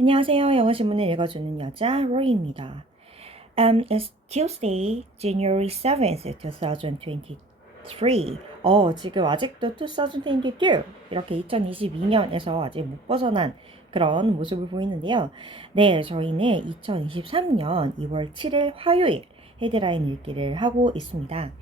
안녕하세요. 영어 신문을 읽어주는 여자 로이입니다. Um, it's Tuesday, January 7th, 2023. 어, 지금 아직도 2022 이렇게 2022년에서 아직 못 벗어난 그런 모습을 보이는데요. 네, 저희는 2023년 2월 7일 화요일 헤드라인 읽기를 하고 있습니다.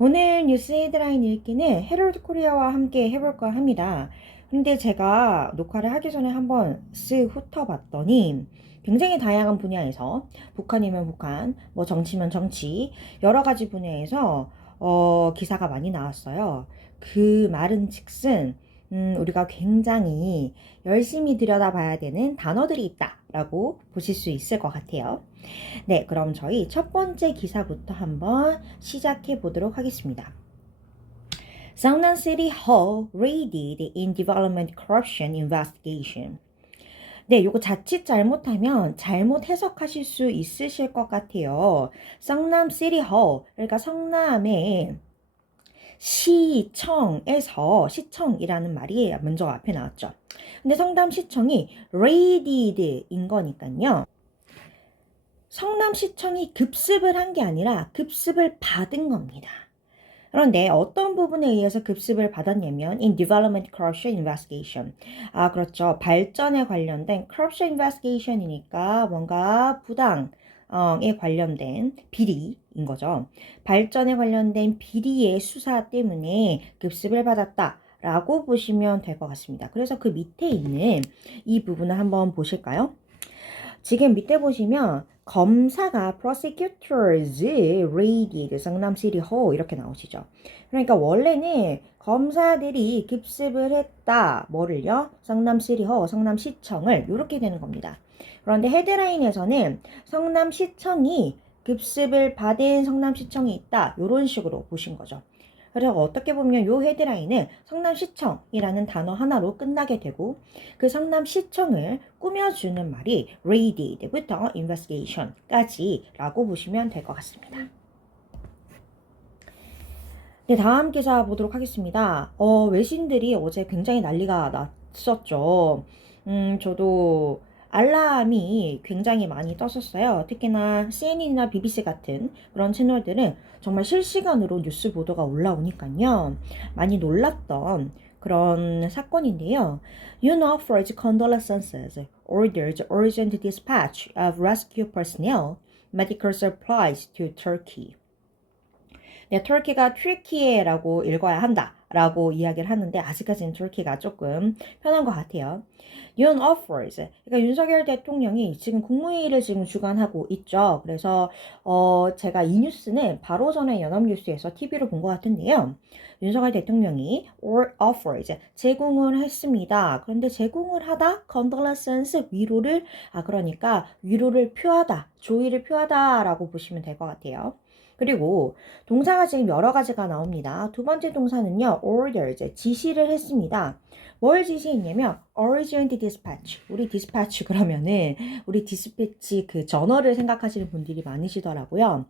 오늘 뉴스 헤드라인 읽기는 헤럴드 코리아와 함께 해볼까 합니다. 근데 제가 녹화를 하기 전에 한번 쓱 훑어봤더니 굉장히 다양한 분야에서 북한이면 북한, 뭐 정치면 정치, 여러 가지 분야에서 어, 기사가 많이 나왔어요. 그 말은 즉슨 음, 우리가 굉장히 열심히 들여다봐야 되는 단어들이 있다라고 보실 수 있을 것 같아요. 네, 그럼 저희 첫 번째 기사부터 한번 시작해 보도록 하겠습니다. Seongnam City Hall raided in development corruption investigation. 네, 요거 자칫 잘못하면 잘못 해석하실 수 있으실 것 같아요. 성남 홀, 그러니까 성남의 시청에서 시청이라는 말이 먼저 앞에 나왔죠. 근데 성남시청이 raided인 거니까요. 성남시청이 급습을 한 게 아니라 급습을 받은 겁니다. 그런데 어떤 부분에 의해서 급습을 받았냐면 in development corruption investigation. 아, 그렇죠. 발전에 관련된 corruption investigation이니까 뭔가 부당 에 관련된 비리인 거죠. 발전에 관련된 비리의 수사 때문에 급습을 받았다. 라고 보시면 될 것 같습니다. 그래서 그 밑에 있는 이 부분을 한번 보실까요? 지금 밑에 보시면 검사가 prosecutors raided 성남 시티 홀 이렇게 나오시죠. 그러니까 원래는 검사들이 급습을 했다. 뭐를요? 성남 시티 홀, 성남 시청을 이렇게 되는 겁니다. 그런데 헤드라인에서는 성남 시청이 급습을 받은 성남 시청이 있다. 이런 식으로 보신 거죠. 그래서 어떻게 보면 요 헤드라인은 성남시청이라는 단어 하나로 끝나게 되고 그 성남시청을 꾸며주는 말이 raided부터 investigation까지 라고 보시면 될 것 같습니다. 네, 다음 기사 보도록 하겠습니다. 어, 외신들이 어제 굉장히 난리가 났었죠. 음, 저도 알람이 굉장히 많이 떴었어요. 특히나 CNN이나 BBC 같은 그런 채널들은 정말 실시간으로 뉴스 보도가 올라오니까요. 많이 놀랐던 그런 사건인데요. UN offers condolences, orders urgent dispatch of rescue personnel, medical supplies to Turkey. 네, 터키가 트리키에라고 읽어야 한다. 라고 이야기를 하는데 아직까지는 터키가 조금 편한 것 같아요. UN offers. 그러니까 윤석열 대통령이 지금 국무회의를 지금 주관하고 있죠. 그래서 어 제가 이 뉴스는 바로 전에 연합뉴스에서 TV로 본 것 같은데요. 윤석열 대통령이 offers 제공을 했습니다. 그런데 제공을 하다 condolence 위로를 아 그러니까 위로를 표하다, 조의를 표하다라고 보시면 될 것 같아요. 그리고 동사가 지금 여러 가지가 나옵니다. 두 번째 동사는요, orders, 지시를 했습니다. 뭘 지시했냐면, urgent dispatch. 우리 dispatch 그러면은, 우리 dispatch 그 전어를 생각하시는 분들이 많으시더라고요.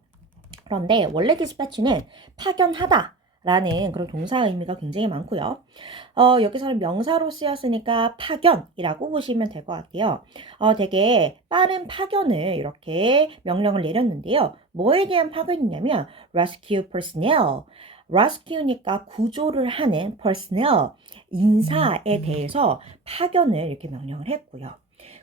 그런데 원래 dispatch는 파견하다. 라는 그런 동사 의미가 굉장히 많고요. 어, 여기서는 명사로 쓰였으니까 파견이라고 보시면 될 것 같아요. 어, 되게 빠른 파견을 이렇게 명령을 내렸는데요. 뭐에 대한 파견이냐면 rescue personnel. rescue니까 구조를 하는 personnel, 인사에 대해서 파견을 이렇게 명령을 했고요.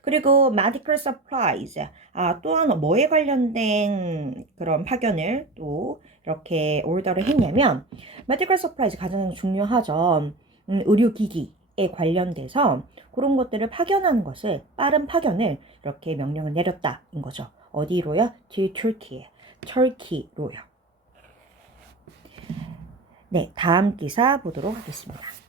그리고 medical supplies, 아, 또한 뭐에 관련된 그런 파견을 또 이렇게 오더를 했냐면 medical supplies 가장 중요하죠. 음, 의료기기에 관련돼서 그런 것들을 파견하는 것을 빠른 파견을 이렇게 명령을 내렸다인 거죠. 어디로요? to Turkey, 터키로요. 네, 다음 기사 보도록 하겠습니다.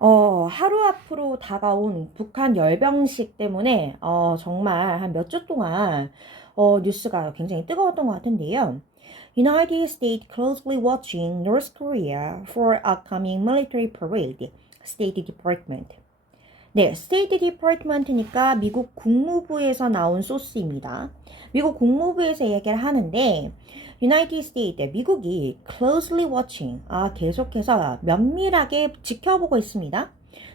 어, 하루 앞으로 다가온 북한 열병식 때문에 어, 정말 한 몇 주 동안 어, 뉴스가 굉장히 뜨거웠던 것 같은데요. United States closely watching North Korea for upcoming military parade, State Department. 네, State Department니까 미국 국무부에서 나온 소스입니다. 미국 국무부에서 얘기를 하는데 United States, 미국이 closely watching, 아, 계속해서 면밀하게 지켜보고 있습니다.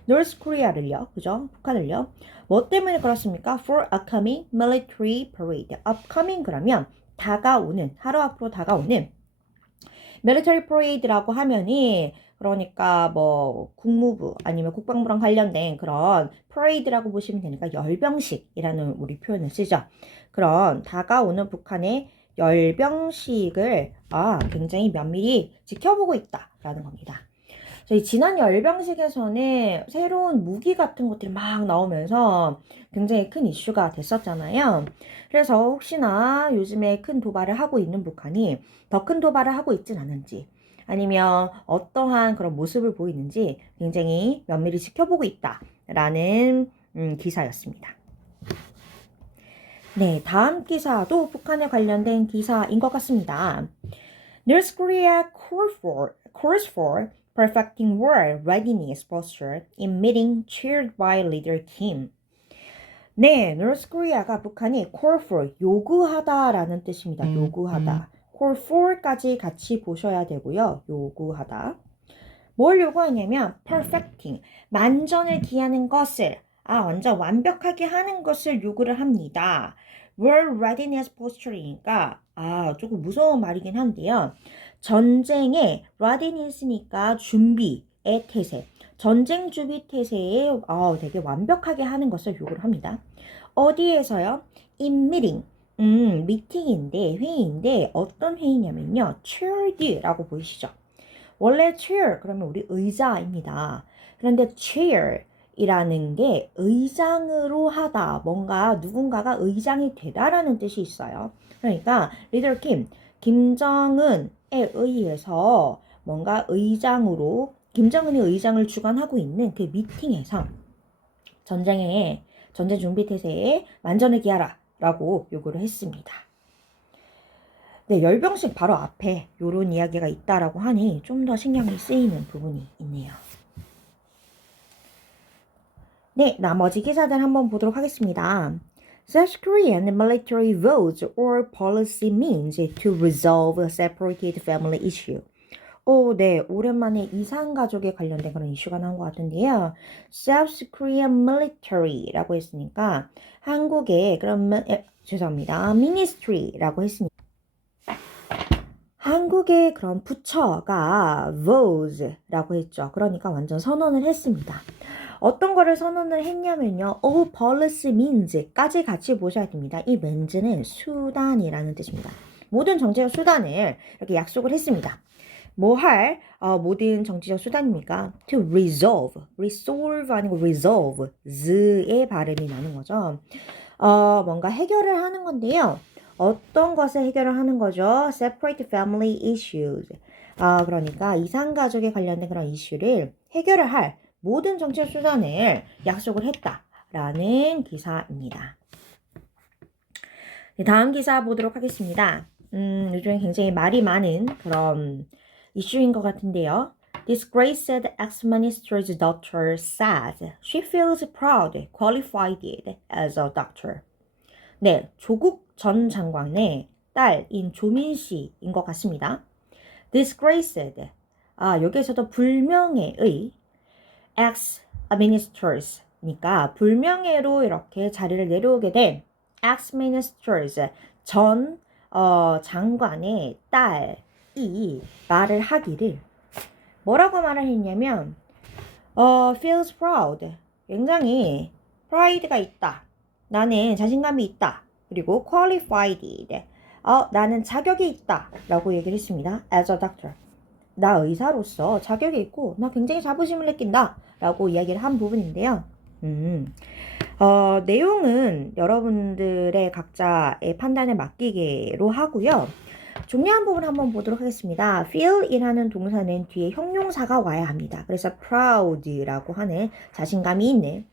North Korea를요, 그죠? 북한을요. 뭐 때문에 그렇습니까? For upcoming military parade. upcoming 그러면 다가오는, 하루 앞으로 다가오는 military parade라고 하면이 그러니까 뭐 국무부 아니면 국방부랑 관련된 그런 parade라고 보시면 되니까 열병식이라는 우리 표현을 쓰죠. 그런 다가오는 북한의 열병식을 아, 굉장히 면밀히 지켜보고 있다라는 겁니다. 저희 지난 열병식에서는 새로운 무기 같은 것들이 막 나오면서 굉장히 큰 이슈가 됐었잖아요. 그래서 혹시나 요즘에 큰 도발을 하고 있는 북한이 더 큰 도발을 하고 있진 않은지 아니면 어떠한 그런 모습을 보이는지 굉장히 면밀히 지켜보고 있다라는 음, 기사였습니다. 네, 다음 기사도 북한에 관련된 기사인 것 같습니다. North Korea calls for, calls for perfecting war readiness posture in meeting chaired by leader Kim. 네, North Korea가 북한이 call for 요구하다라는 뜻입니다. 음, 요구하다. Call for까지 같이 보셔야 되고요. 요구하다. 뭘 요구하냐면 perfecting 만전을 기하는 것을 아 완전 완벽하게 하는 것을 요구를 합니다. World Readiness Posture이니까 아 조금 무서운 말이긴 한데요. 전쟁의 readiness니까 준비의 태세, 전쟁 준비 태세에 아 되게 완벽하게 하는 것을 요구를 합니다. 어디에서요? In meeting. 음, 미팅인데 회의인데 어떤 회의냐면요. chaired라고 보이시죠? 원래 chair 그러면 우리 의자입니다. 그런데 chair이라는 게 의장으로 하다, 뭔가 누군가가 의장이 되다라는 뜻이 있어요. 그러니까 리더 김, 김정은에 의해서 뭔가 의장으로 김정은이 의장을 주관하고 있는 그 미팅에서 전쟁에 전쟁 준비 태세에 만전을 기하라 라고 요구를 했습니다. 네, 열병식 바로 앞에 요런 이야기가 있다라고 하니 좀 더 신경이 쓰이는 부분이 있네요. 네, 나머지 기사들 한번 보도록 하겠습니다. South Korean military votes or policy means to resolve a separated family issue. 오, 네, 오랜만에 이산 가족에 관련된 그런 이슈가 나온 것 같은데요. South Korean military라고 했으니까 한국의 그런 미- 에, 죄송합니다, ministry라고 했으니까. 한국의 그런 부처가 votes라고 했죠. 그러니까 완전 선언을 했습니다. 어떤 거를 선언을 했냐면요. all policy means까지 같이 보셔야 됩니다. 이 means는 수단이라는 뜻입니다. 모든 정치적 수단을 이렇게 약속을 했습니다. 뭐할 어, 모든 정치적 수단입니까? to resolve, resolve 아니고 resolve, z의 발음이 나는 거죠. 어, 뭔가 해결을 하는 건데요. 어떤 것을 해결을 하는 거죠? separate family issues. 아, 그러니까 이상 가족에 관련된 그런 이슈를 해결을 할 모든 정치적 수단을 약속을 했다라는 기사입니다. 네, 다음 기사 보도록 하겠습니다. 음, 요즘에 굉장히 말이 많은 그런 이슈인 것 같은데요. Disgraced ex-minister's daughter says she feels proud, qualified as a doctor. 네, 조국 전 장관의 딸인 조민 씨인 것 같습니다. Disgraced. 아, 여기에서도 불명예의 ex-ministers니까 불명예로 이렇게 자리를 내려오게 된 ex-ministers 전 어, 장관의 딸 이 말을 하기를 뭐라고 말을 했냐면 어, feels proud. 굉장히 pride가 있다. 나는 자신감이 있다. 그리고 qualified. 어, 나는 자격이 있다. 라고 얘기를 했습니다. As a doctor. 나 의사로서 자격이 있고 나 굉장히 자부심을 느낀다. 라고 이야기를 한 부분인데요. 음, 어, 내용은 여러분들의 각자의 판단에 맡기게로 하고요. 중요한 부분 한번 보도록 하겠습니다. feel이라는 동사는 뒤에 형용사가 와야 합니다. 그래서 proud라고 하는 자신감이 있는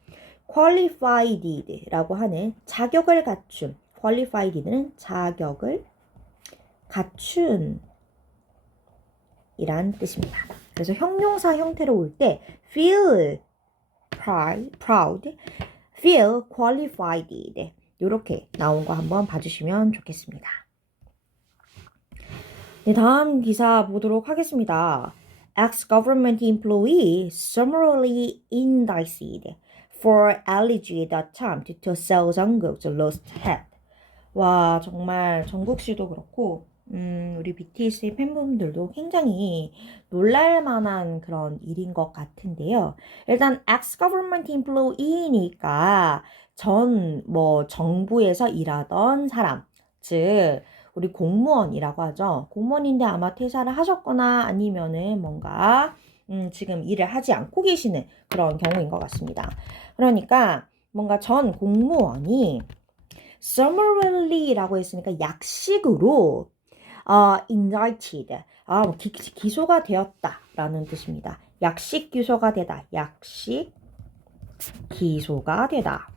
qualified라고 하는 자격을 갖춘 qualified는 자격을 갖춘 이란 뜻입니다. 그래서 형용사 형태로 올 때 feel proud, feel qualified 이렇게 나온 거 한번 봐주시면 좋겠습니다. 네, 다음 기사 보도록 하겠습니다. ex-government employee summarily indicted for alleged attempt to sell 정국's lost head. 와, 정말 정국 씨도 그렇고, 음, 우리 BTS의 팬분들도 굉장히 놀랄 만한 그런 일인 것 같은데요. 일단 ex-government employee니까 전 뭐 정부에서 일하던 사람, 즉 우리 공무원이라고 하죠. 공무원인데 아마 퇴사를 하셨거나 아니면은 뭔가 음, 지금 일을 하지 않고 계시는 그런 경우인 것 같습니다. 그러니까 뭔가 전 공무원이 summarily,라고 했으니까 약식으로 어, indicted, 아, 뭐 기, 기소가 되었다 라는 뜻입니다. 약식 기소가 되다, 약식 기소가 되다.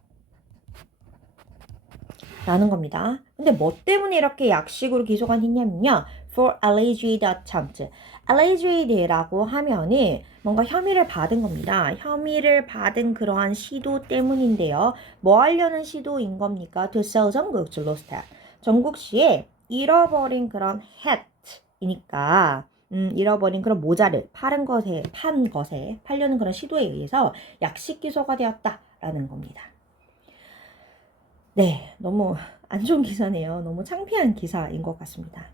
라는 겁니다. 근데 뭐 때문에 이렇게 약식으로 기소가 됐냐면요. for alleged attempt. alleged라고 하면은 뭔가 혐의를 받은 겁니다. 혐의를 받은 그러한 시도 때문인데요. 뭐 하려는 시도인 겁니까? to sell 전국 lost hat. 전국 씨의 잃어버린 그런 hat이니까 음, 잃어버린 그런 모자를 파는 것에 판 것에 팔려는 그런 시도에 의해서 약식 기소가 되었다라는 겁니다. 네, 너무 안 좋은 기사네요. 너무 창피한 기사인 것 같습니다.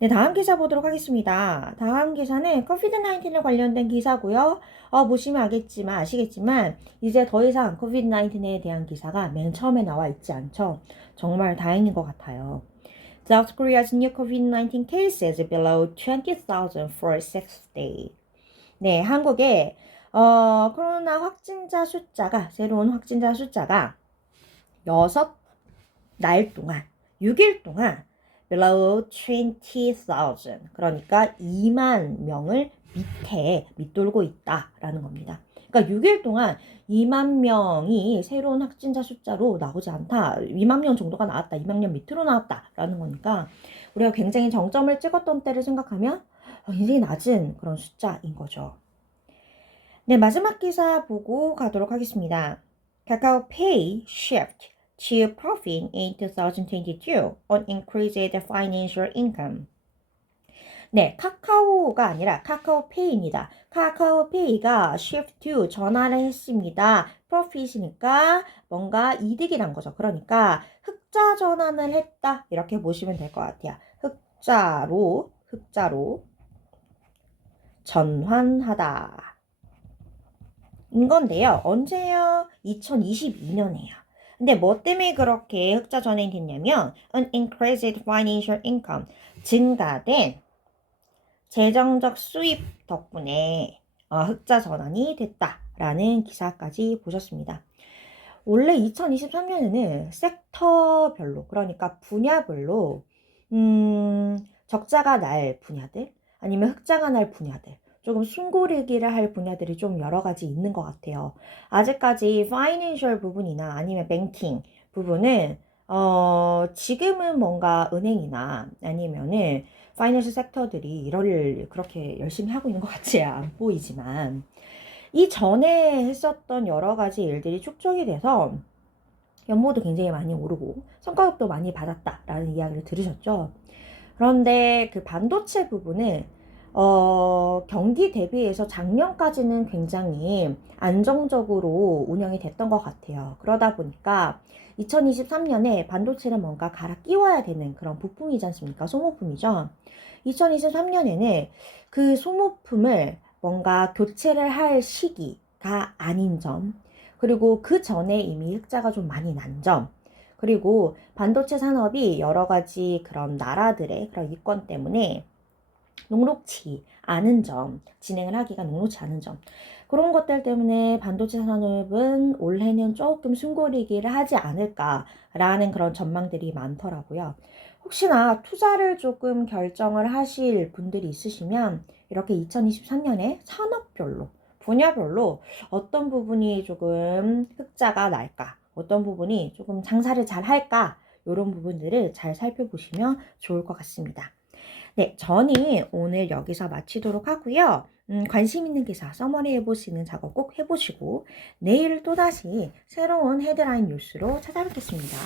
네, 다음 기사 보도록 하겠습니다. 다음 기사는 코비드-19에 관련된 기사고요. 어, 보시면 알겠지만, 아시겠지만, 이제 더 이상 코비드-19에 대한 기사가 맨 처음에 나와 있지 않죠. 정말 다행인 것 같아요. South Korea's new COVID-19 cases below 20,000 for six day. 네, 한국의 어, 코로나 확진자 숫자가 새로운 확진자 숫자가 여섯 날 동안 6일 동안 below 20,000 그러니까 2만 명을 밑에 밑돌고 있다라는 겁니다. 그러니까 6일 동안 2만 명이 새로운 확진자 숫자로 나오지 않다. 2만 명 정도가 나왔다. 2만 명 밑으로 나왔다라는 거니까 우리가 굉장히 정점을 찍었던 때를 생각하면 굉장히 낮은 그런 숫자인 거죠. 네, 마지막 기사 보고 가도록 하겠습니다. 카카오 페이 shift to profit in 2022 on increased financial income. 네, 카카오가 아니라 카카오페이입니다. 카카오페이가 shift to 전환을 했습니다. profit이니까 뭔가 이득이 난 거죠. 그러니까 흑자 전환을 했다. 이렇게 보시면 될 것 같아요. 흑자로, 흑자로 전환하다. 인 건데요. 언제요? 2022년에요. 근데 뭐 때문에 그렇게 흑자 전환이 됐냐면 an increased financial income 증가된 재정적 수입 덕분에 어, 흑자 전환이 됐다라는 기사까지 보셨습니다. 원래 2023년에는 섹터별로 그러니까 분야별로 음, 적자가 날 분야들 아니면 흑자가 날 분야들 조금 숨고르기를 할 분야들이 좀 여러 가지 있는 것 같아요. 아직까지 파이낸셜 부분이나 아니면 뱅킹 부분은 어, 지금은 뭔가 은행이나 아니면은 파이낸셜 섹터들이 이럴 그렇게 열심히 하고 있는 것 같지 안 보이지만 이 전에 했었던 여러 가지 일들이 축적이 돼서 연모도 굉장히 많이 오르고 성과급도 많이 받았다라는 이야기를 들으셨죠. 그런데 그 반도체 부분은 어, 경기 대비해서 작년까지는 굉장히 안정적으로 운영이 됐던 것 같아요. 그러다 보니까 2023년에 반도체는 뭔가 갈아 끼워야 되는 그런 부품이지 않습니까? 소모품이죠. 2023년에는 그 소모품을 뭔가 교체를 할 시기가 아닌 점, 그리고 그 전에 이미 흑자가 좀 많이 난 점, 그리고 반도체 산업이 여러 가지 그런 나라들의 그런 이권 때문에 녹록치 않은 점, 진행을 하기가 녹록치 않은 점. 그런 것들 때문에 반도체 산업은 올해는 조금 숨고르기를 하지 않을까라는 그런 전망들이 많더라고요. 혹시나 투자를 조금 결정을 하실 분들이 있으시면 이렇게 2023년에 산업별로, 분야별로 어떤 부분이 조금 흑자가 날까, 어떤 부분이 조금 장사를 잘 할까, 이런 부분들을 잘 살펴보시면 좋을 것 같습니다. 네, 저는 오늘 여기서 마치도록 하고요. 음, 관심 있는 기사 써머리 해보시는 작업 꼭 해보시고 내일 또다시 새로운 헤드라인 뉴스로 찾아뵙겠습니다.